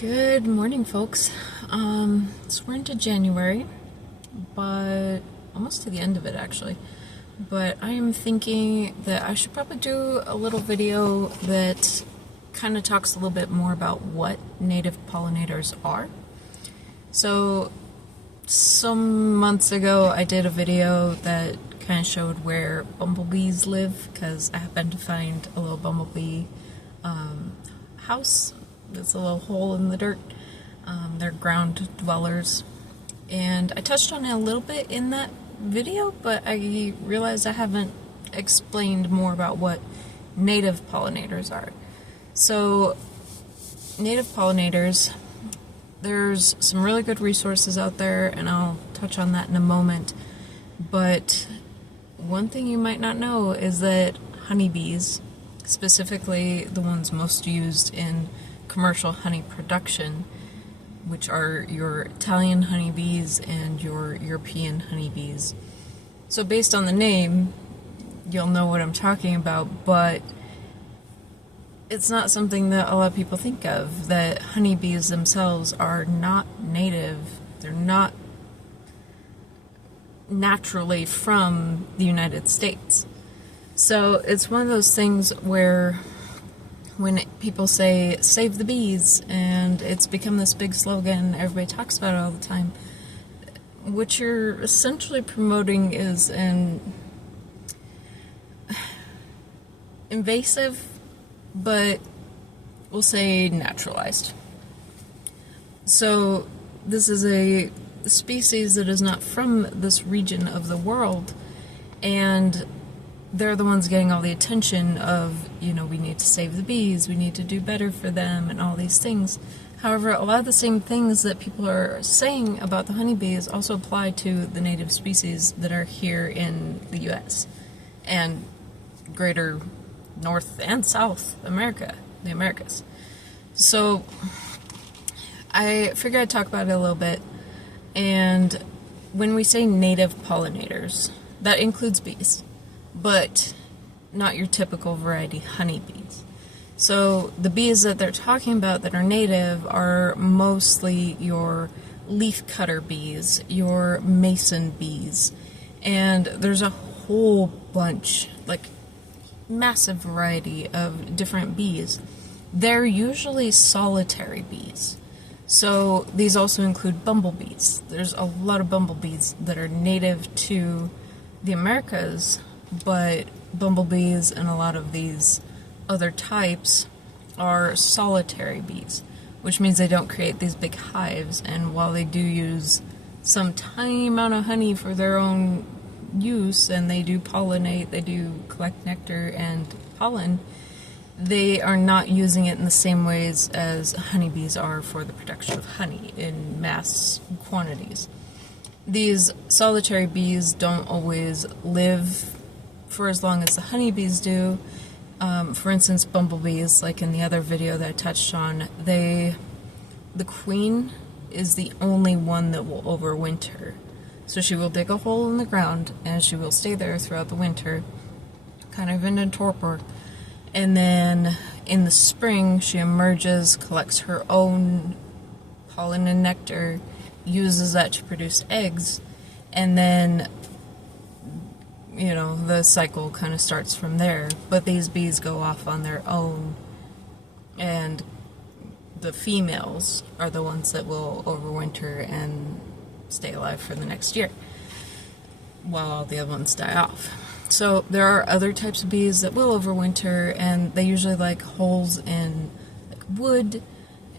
Good morning, folks. So we're into January, but almost to the end of it, actually. But I am thinking that I should probably do a little video that kind of talks a little bit more about what native pollinators are. So some months ago, I did a video that kind of showed where bumblebees live, because I happened to find a little bumblebee house. It's a little hole in the dirt. They're ground dwellers. And I touched on it a little bit in that video, but I realized I haven't explained more about what native pollinators are. So, native pollinators, there's some really good resources out there, and I'll touch on that in a moment. But one thing you might not know is that honeybees, specifically the ones most used in commercial honey production, which are your Italian honeybees and your European honeybees. So based on the name, you'll know what I'm talking about, but it's not something that a lot of people think of, that honeybees themselves are not native. They're not naturally from the United States. So it's one of those things where when people say, save the bees, and it's become this big slogan, everybody talks about it all the time, what you're essentially promoting is an invasive, but we'll say naturalized. So this is a species that is not from this region of the world, and they're the ones getting all the attention of, we need to save the bees, we need to do better for them, and all these things. However, a lot of the same things that people are saying about the honeybees also apply to the native species that are here in the U.S. and greater North and South America, the Americas. So, I figured I'd talk about it a little bit, and when we say native pollinators, that includes bees, but not your typical variety honeybees. So the bees that they're talking about that are native are mostly your leafcutter bees, your mason bees, and there's a whole bunch, like massive variety of different bees. They're usually solitary bees. So these also include bumblebees. There's a lot of bumblebees that are native to the Americas, but bumblebees and a lot of these other types are solitary bees, which means they don't create these big hives, and while they do use some tiny amount of honey for their own use, and they do pollinate, they do collect nectar and pollen, they are not using it in the same ways as honeybees are for the production of honey in mass quantities. These solitary bees don't always live for as long as the honeybees do. For instance, bumblebees, like in the other video that I touched on, the queen is the only one that will overwinter. So she will dig a hole in the ground, and she will stay there throughout the winter, kind of in a torpor. And then in the spring, she emerges, collects her own pollen and nectar, uses that to produce eggs, and then the cycle kind of starts from there. But these bees go off on their own, and the females are the ones that will overwinter and stay alive for the next year, while all the other ones die off. So there are other types of bees that will overwinter, and they usually like holes in wood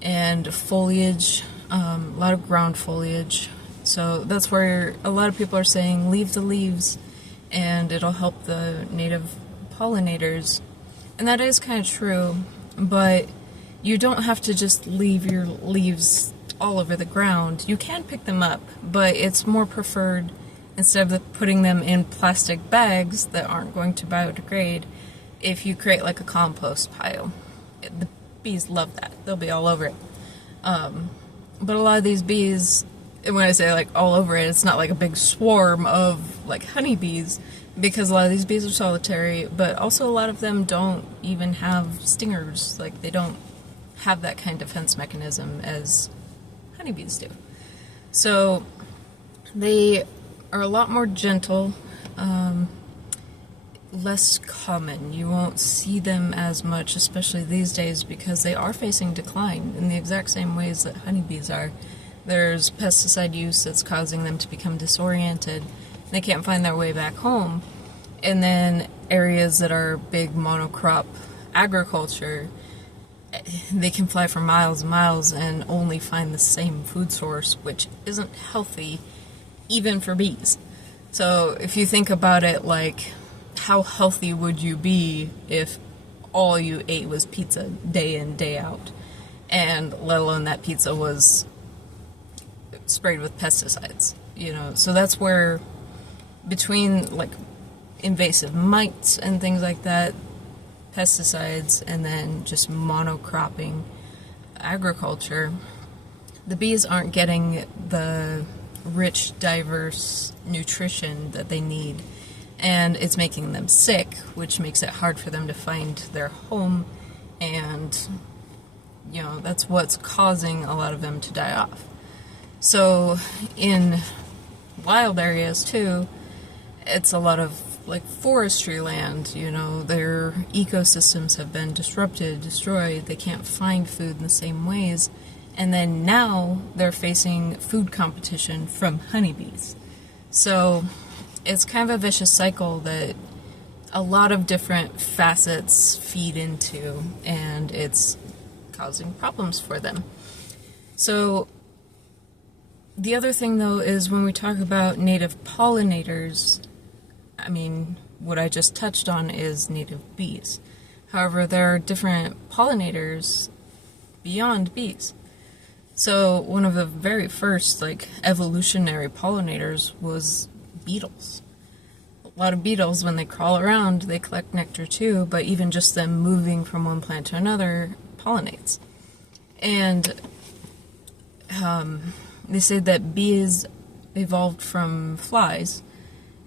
and foliage, a lot of ground foliage. So that's where a lot of people are saying leave the leaves, and it'll help the native pollinators. And that is kind of true, but you don't have to just leave your leaves all over the ground. You can pick them up, but it's more preferred, instead of putting them in plastic bags that aren't going to biodegrade, if you create like a compost pile. The bees love that. They'll be all over it. But a lot of these bees, and when I say like all over it, it's not like a big swarm of like honeybees, because a lot of these bees are solitary, but also a lot of them don't even have stingers. Like, they don't have that kind of defense mechanism as honeybees do. So they are a lot more gentle, less common. You won't see them as much, especially these days, because they are facing decline in the exact same ways that honeybees are. There's pesticide use that's causing them to become disoriented. They can't find their way back home. And then areas that are big monocrop agriculture, they can fly for miles and miles and only find the same food source, which isn't healthy even for bees. So if you think about it, like, how healthy would you be if all you ate was pizza day in, day out, and let alone that pizza was sprayed with pesticides, you know? So that's where, between like invasive mites and things like that, pesticides, and then just monocropping agriculture, the bees aren't getting the rich, diverse nutrition that they need, and it's making them sick, which makes it hard for them to find their home, and you know, that's what's causing a lot of them to die off. So in wild areas too, it's a lot of like forestry land, you know, their ecosystems have been disrupted, destroyed, they can't find food in the same ways, and then now they're facing food competition from honeybees. So it's kind of a vicious cycle that a lot of different facets feed into, and it's causing problems for them. So the other thing, though, is when we talk about native pollinators, I mean, what I just touched on is native bees. However, there are different pollinators beyond bees. So one of the very first, like, evolutionary pollinators was beetles. A lot of beetles, when they crawl around, they collect nectar too, but even just them moving from one plant to another pollinates. And they say that bees evolved from flies,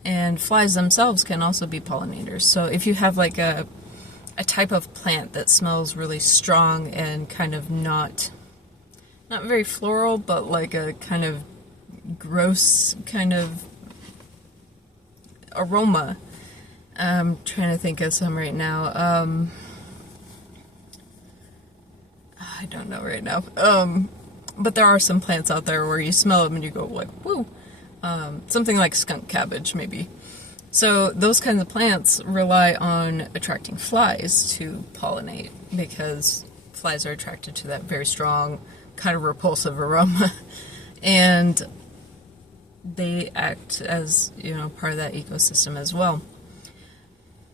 and flies themselves can also be pollinators. So if you have like a type of plant that smells really strong and kind of not very floral, but like a kind of gross kind of aroma. I'm trying to think of some right now. I don't know right now. But there are some plants out there where you smell them and you go like, woo. Something like skunk cabbage, maybe. So those kinds of plants rely on attracting flies to pollinate, because flies are attracted to that very strong, kind of repulsive aroma. And they act as, you know, part of that ecosystem as well.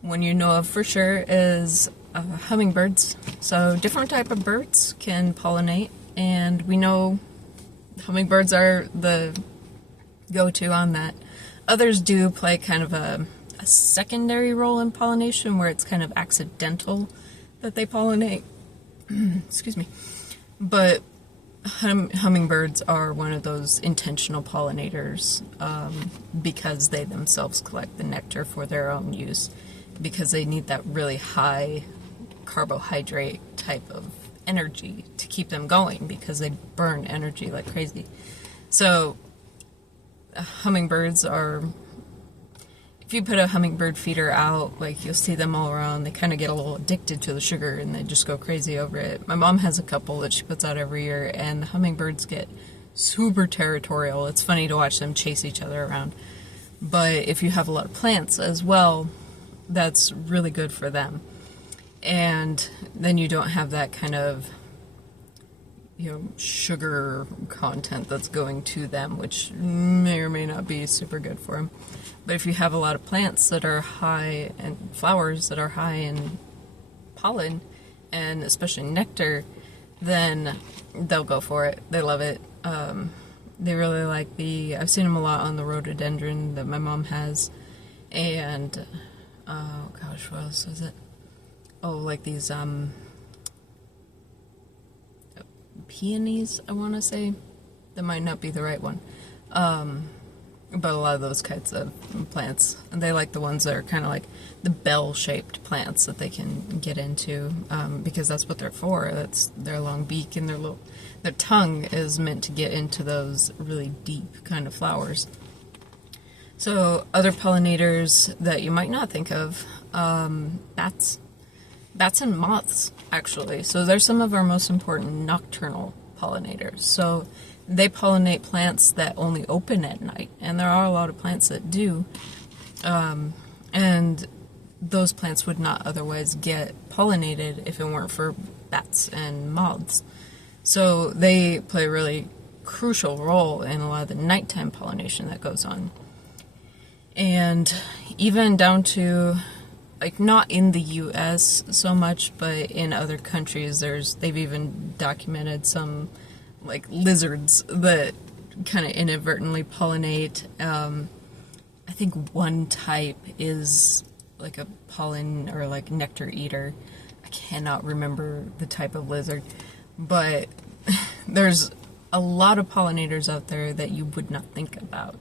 One you know of for sure is hummingbirds. So different type of birds can pollinate, and we know hummingbirds are the go-to on that. Others do play kind of a secondary role in pollination, where it's kind of accidental that they pollinate. Excuse me. But hummingbirds are one of those intentional pollinators, because they themselves collect the nectar for their own use, because they need that really high carbohydrate type of energy to keep them going, because they burn energy like crazy. So hummingbirds are, if you put a hummingbird feeder out, like, you'll see them all around. They kind of get a little addicted to the sugar and they just go crazy over it. My mom has a couple that she puts out every year, and the hummingbirds get super territorial. It's funny to watch them chase each other around. But if you have a lot of plants as well, that's really good for them. And then you don't have that kind of, you know, sugar content that's going to them, which may or may not be super good for them. But if you have a lot of plants that are high, and flowers that are high in pollen, and especially nectar, then they'll go for it. They love it. They really like I've seen them a lot on the rhododendron that my mom has, and, oh gosh, what else is it? Oh, like these, peonies, I want to say. That might not be the right one. But a lot of those kinds of plants, and they like the ones that are kind of like the bell-shaped plants that they can get into, because that's what they're for. That's their long beak and their tongue is meant to get into those really deep kind of flowers. So other pollinators that you might not think of, bats and moths, actually. So they're some of our most important nocturnal pollinators. So they pollinate plants that only open at night, and there are a lot of plants that do, and those plants would not otherwise get pollinated if it weren't for bats and moths. So they play a really crucial role in a lot of the nighttime pollination that goes on. And even down to, like, not in the US so much, but in other countries, they've even documented some like lizards that kind of inadvertently pollinate. I think one type is like a pollen or like nectar eater. I cannot remember the type of lizard, but there's a lot of pollinators out there that you would not think about.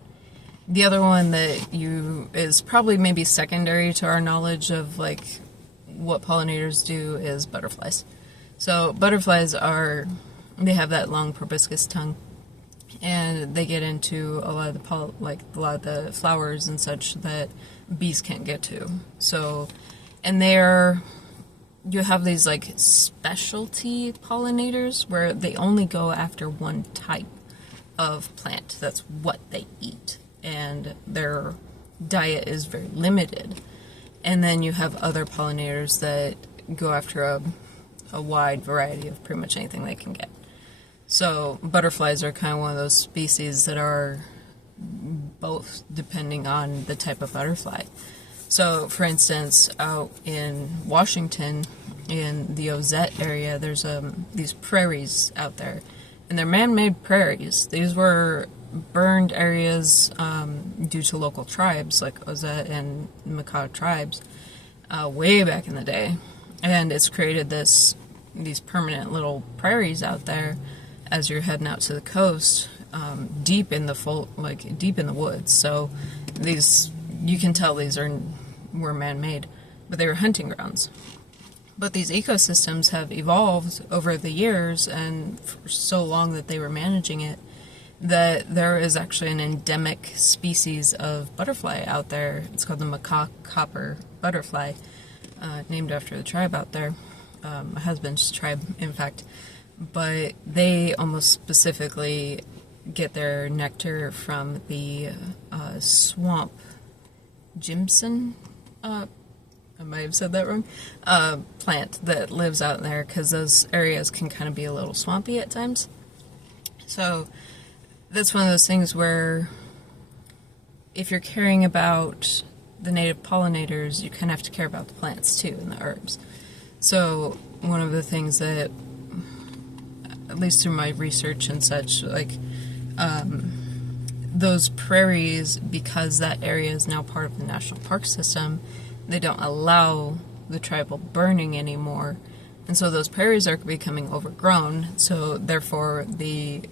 The other one that is probably maybe secondary to our knowledge of like what pollinators do is butterflies. So butterflies they have that long proboscis tongue, and they get into a lot of the flowers and such that bees can't get to. So, and you have these like specialty pollinators where they only go after one type of plant. That's what they eat, and their diet is very limited. And then you have other pollinators that go after a wide variety of pretty much anything they can get. So butterflies are kind of one of those species that are both depending on the type of butterfly. So for instance, out in Washington, in the Ozette area, there's these prairies out there, and they're man-made prairies. These were burned areas due to local tribes like Ozette and Makah tribes way back in the day, and it's created these permanent little prairies out there as you're heading out to the coast, deep in the woods. So you can tell these were man-made, but they were hunting grounds. But these ecosystems have evolved over the years, and for so long that they were managing it, that there is actually an endemic species of butterfly out there. It's called the macaque copper butterfly, named after the tribe out there, my husband's tribe, in fact. But they almost specifically get their nectar from the swamp Jimson, I might have said that wrong, plant that lives out there, because those areas can kind of be a little swampy at times. So that's one of those things where if you're caring about the native pollinators, you kind of have to care about the plants too and the herbs. So one of the things that, at least through my research and such, like those prairies, because that area is now part of the national park system, they don't allow the tribal burning anymore, and so those prairies are becoming overgrown. So therefore the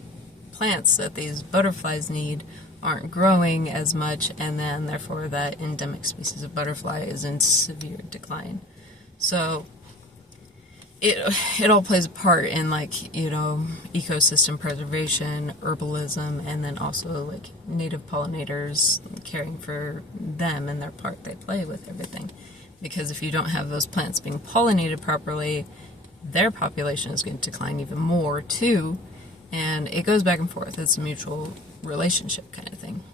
plants that these butterflies need aren't growing as much, and then therefore that endemic species of butterfly is in severe decline. So it all plays a part in, like, ecosystem preservation, herbalism, and then also like native pollinators, caring for them and their part they play with everything. Because if you don't have those plants being pollinated properly, their population is going to decline even more too, and it goes back and forth. It's a mutual relationship kind of thing.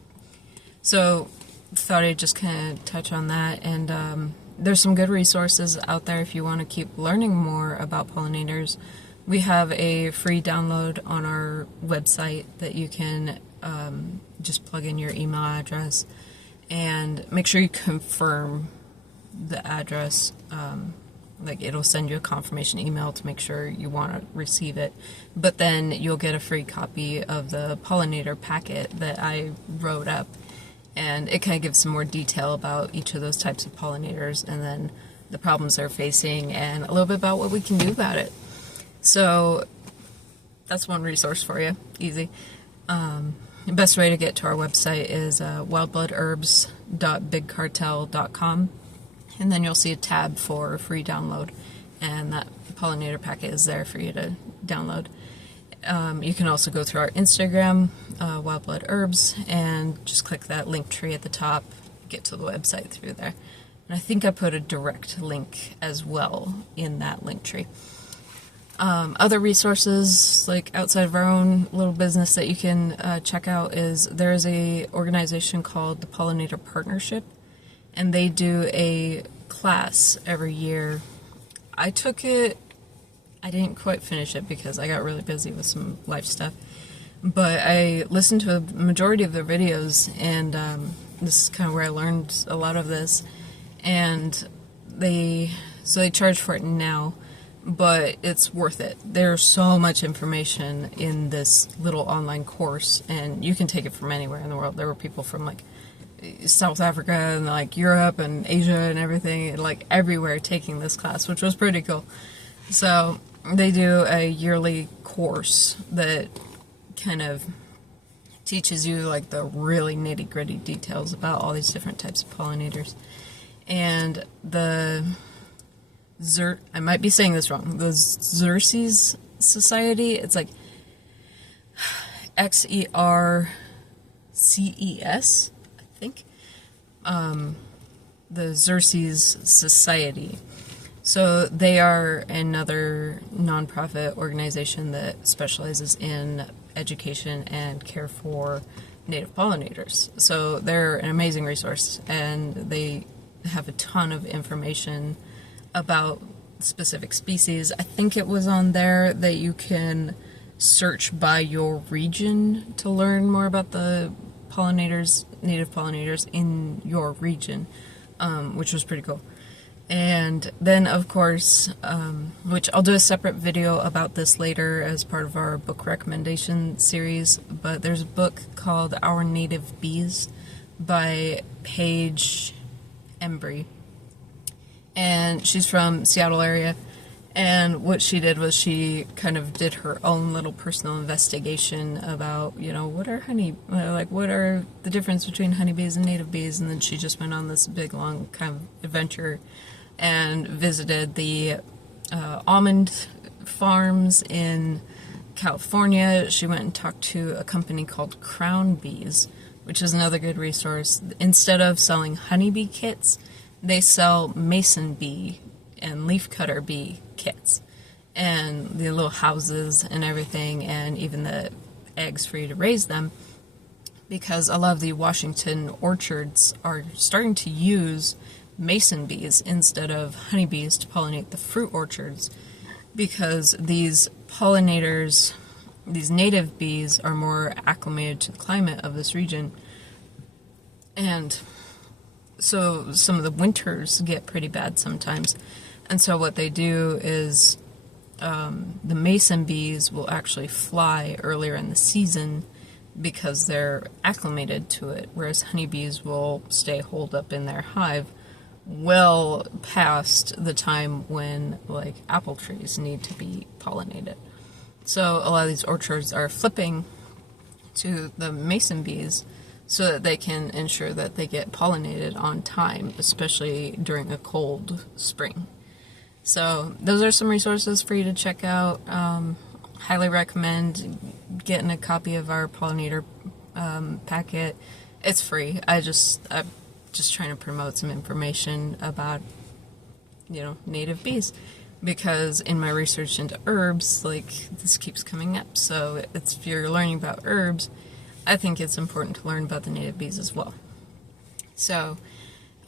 So thought I'd just kind of touch on that, and there's some good resources out there if you want to keep learning more about pollinators. We have a free download on our website that you can just plug in your email address and make sure you confirm the address. Like, it'll send you a confirmation email to make sure you want to receive it. But then you'll get a free copy of the pollinator packet that I wrote up. And it kind of gives some more detail about each of those types of pollinators, and then the problems they're facing, and a little bit about what we can do about it. So that's one resource for you. Easy. the best way to get to our website is wildbloodherbs.bigcartel.com, and then you'll see a tab for free download, and that pollinator packet is there for you to download. You can also go through our Instagram, Wild Blood Herbs, and just click that link tree at the top, get to the website through there. And I think I put a direct link as well in that link tree. Other resources, like outside of our own little business that you can check out, is there is a organization called the Pollinator Partnership, and they do a class every year. I took it. I didn't quite finish it because I got really busy with some life stuff, but I listened to a majority of their videos, and this is kind of where I learned a lot of this. And they charge for it now, but it's worth it. There's so much information in this little online course, and you can take it from anywhere in the world. There were people from like South Africa and like Europe and Asia and everything, and like everywhere taking this class, which was pretty cool. So they do a yearly course that kind of teaches you like the really nitty-gritty details about all these different types of pollinators. And I might be saying this wrong, the Xerces Society, it's like Xerces, I think, the Xerces Society. So they are another nonprofit organization that specializes in education and care for native pollinators. So they're an amazing resource, and they have a ton of information about specific species. I think it was on there that you can search by your region to learn more about the pollinators, native pollinators in your region, which was pretty cool. And then, of course, which I'll do a separate video about this later as part of our book recommendation series, but there's a book called Our Native Bees by Paige Embry. And she's from Seattle area. And what she did was she kind of did her own little personal investigation about, what are what are the difference between honeybees and native bees? And then she just went on this big, long kind of adventure and visited the almond farms in California. She went and talked to a company called Crown Bees, which is another good resource. Instead of selling honeybee kits, they sell mason bee and leafcutter bee kits, and the little houses and everything, and even the eggs for you to raise them, because a lot of the Washington orchards are starting to use mason bees instead of honeybees to pollinate the fruit orchards, because these pollinators, these native bees, are more acclimated to the climate of this region. And so some of the winters get pretty bad sometimes. And so what they do is the mason bees will actually fly earlier in the season because they're acclimated to it, whereas honeybees will stay holed up in their hive well past the time when like apple trees need to be pollinated. So a lot of these orchards are flipping to the mason bees so that they can ensure that they get pollinated on time, especially during a cold spring. So those are some resources for you to check out. Highly recommend getting a copy of our pollinator packet. It's free. I'm just trying to promote some information about, native bees, because in my research into herbs, this keeps coming up. So if you're learning about herbs, I think it's important to learn about the native bees as well. So,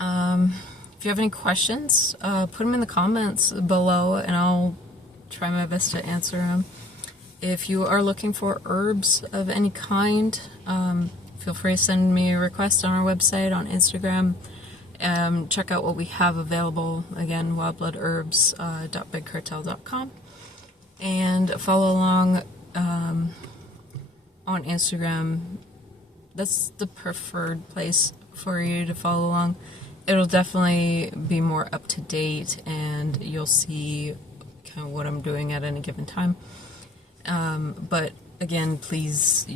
if you have any questions, put them in the comments below, and I'll try my best to answer them. If you are looking for herbs of any kind, feel free to send me a request on our website, on Instagram. Check out what we have available. Again, wildbloodherbs.bigcartel.com. And follow along on Instagram. That's the preferred place for you to follow along. It'll definitely be more up to date, and you'll see kind of what I'm doing at any given time. But again, please,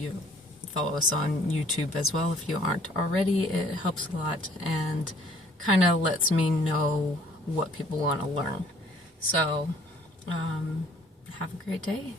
follow us on YouTube as well if you aren't already. It helps a lot and kind of lets me know what people want to learn. So, have a great day.